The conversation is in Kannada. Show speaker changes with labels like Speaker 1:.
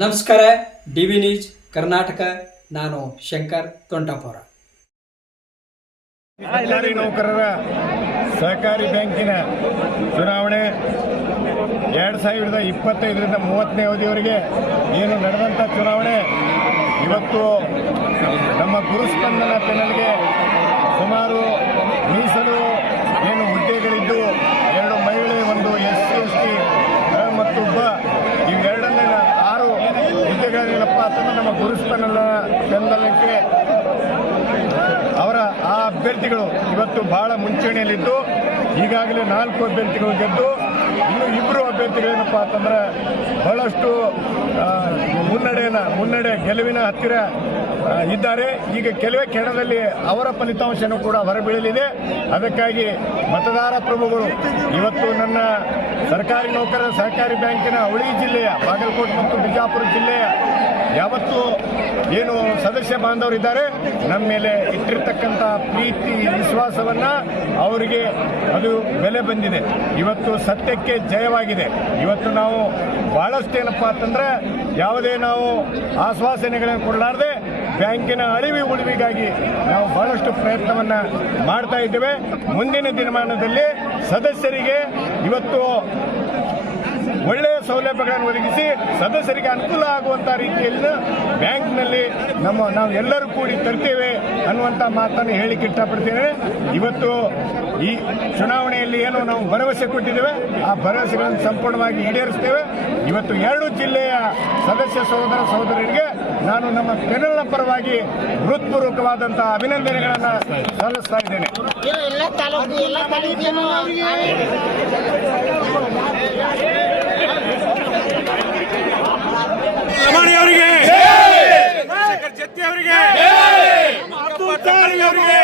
Speaker 1: ನಮಸ್ಕಾರ ಡಿ ವಿ ನ್ಯೂಸ್, ಕರ್ನಾಟಕ. ನಾನು ಶಂಕರ್ ತೊಂಟಾಪುರ.
Speaker 2: ಸರ್ಕಾರಿ ನೌಕರರ ಸಹಕಾರಿ ಬ್ಯಾಂಕಿನ ಚುನಾವಣೆ ಎರಡು ಸಾವಿರದ ಇಪ್ಪತ್ತೈದರಿಂದ ಮೂವತ್ತನೇ ಅವಧಿಯವರೆಗೆ ಏನು ನಡೆದಂಥ ಚುನಾವಣೆ, ಇವತ್ತು ನಮ್ಮ ಗುರುಸ್ಪಂದನ ಪೆನಲ್ಗೆ ಬೆಂಬಲಕ್ಕೆ ಅವರ ಆ ಅಭ್ಯರ್ಥಿಗಳು ಇವತ್ತು ಬಹಳ ಮುಂಚೂಣಿಯಲ್ಲಿದ್ದು, ಈಗಾಗಲೇ ನಾಲ್ಕು ಅಭ್ಯರ್ಥಿಗಳು ಗೆದ್ದು, ಇನ್ನು ಇಬ್ಬರು ಅಭ್ಯರ್ಥಿಗಳೇನಪ್ಪ ಅಂತಂದ್ರೆ ಬಹಳಷ್ಟು ಮುನ್ನಡೆಯನ್ನ, ಮುನ್ನಡೆ ಗೆಲುವಿನ ಹತ್ತಿರ ಇದ್ದಾರೆ. ಈಗ ಕೆಲವೇ ಕ್ಷಣದಲ್ಲಿ ಅವರ ಫಲಿತಾಂಶನೂ ಕೂಡ ಹೊರಬೀಳಲಿದೆ. ಅದಕ್ಕಾಗಿ ಮತದಾರ ಪ್ರಭುಗಳು, ಇವತ್ತು ನನ್ನ ಸರ್ಕಾರಿ ನೌಕರರ ಸಹಕಾರಿ ಬ್ಯಾಂಕಿನ ಅವಳಿ ಜಿಲ್ಲೆಯ, ಬಾಗಲಕೋಟೆ ಮತ್ತು ಬಿಜಾಪುರ ಜಿಲ್ಲೆಯ, ಯಾವತ್ತು ಏನು ಸದಸ್ಯ ಬಾಂಧವರಿದ್ದಾರೆ ನಮ್ಮ ಮೇಲೆ ಇಟ್ಟಿರ್ತಕ್ಕಂಥ ಪ್ರೀತಿ, ವಿಶ್ವಾಸವನ್ನ ಅವರಿಗೆ ಅದು ಬೆಲೆ ಬಂದಿದೆ. ಇವತ್ತು ಸತ್ಯಕ್ಕೆ ಜಯವಾಗಿದೆ. ಇವತ್ತು ನಾವು ಬಹಳಷ್ಟು ಏನಪ್ಪ ಅಂತಂದ್ರೆ ಯಾವುದೇ ನಾವು ಆಶ್ವಾಸನೆಗಳನ್ನು ಕೊಡಲಾರದೆ ಬ್ಯಾಂಕಿನ ಅಳಿವಿ ಉಳಿವಿಗಾಗಿ ನಾವು ಬಹಳಷ್ಟು ಪ್ರಯತ್ನವನ್ನ ಮಾಡ್ತಾ ಇದ್ದೇವೆ. ಮುಂದಿನ ದಿನಮಾನದಲ್ಲಿ ಸದಸ್ಯರಿಗೆ ಇವತ್ತು ಸೌಲಭ್ಯಗಳನ್ನು ಒದಗಿಸಿ ಸದಸ್ಯರಿಗೆ ಅನುಕೂಲ ಆಗುವಂತ ರೀತಿಯಲ್ಲಿ ಬ್ಯಾಂಕ್ನಲ್ಲಿ ನಮ್ಮ ನಾವು ಎಲ್ಲರೂ ಕೂಡಿ ತರ್ತೇವೆ ಅನ್ನುವಂಥ ಮಾತನ್ನು ಹೇಳಿಕ್ಕೆ ಇಷ್ಟಪಡ್ತೇನೆ. ಇವತ್ತು ಈ ಚುನಾವಣೆಯಲ್ಲಿ ಏನು ನಾವು ಭರವಸೆ ಕೊಟ್ಟಿದ್ದೇವೆ. ಆ ಭರವಸೆಗಳನ್ನು ಸಂಪೂರ್ಣವಾಗಿ ಈಡೇರಿಸ್ತೇವೆ. ಇವತ್ತು ಎರಡು ಜಿಲ್ಲೆಯ ಸದಸ್ಯ ಸಹೋದರ ಸಹೋದರರಿಗೆ ನಾನು ನಮ್ಮ ಪೆನಲ್ನ ಪರವಾಗಿ ಹೃತ್ಪೂರ್ವಕವಾದಂತಹ ಅಭಿನಂದನೆಗಳನ್ನು ಸಲ್ಲಿಸ್ತಾ ಇದ್ದೇನೆ.
Speaker 3: ಅವರಿಗೆ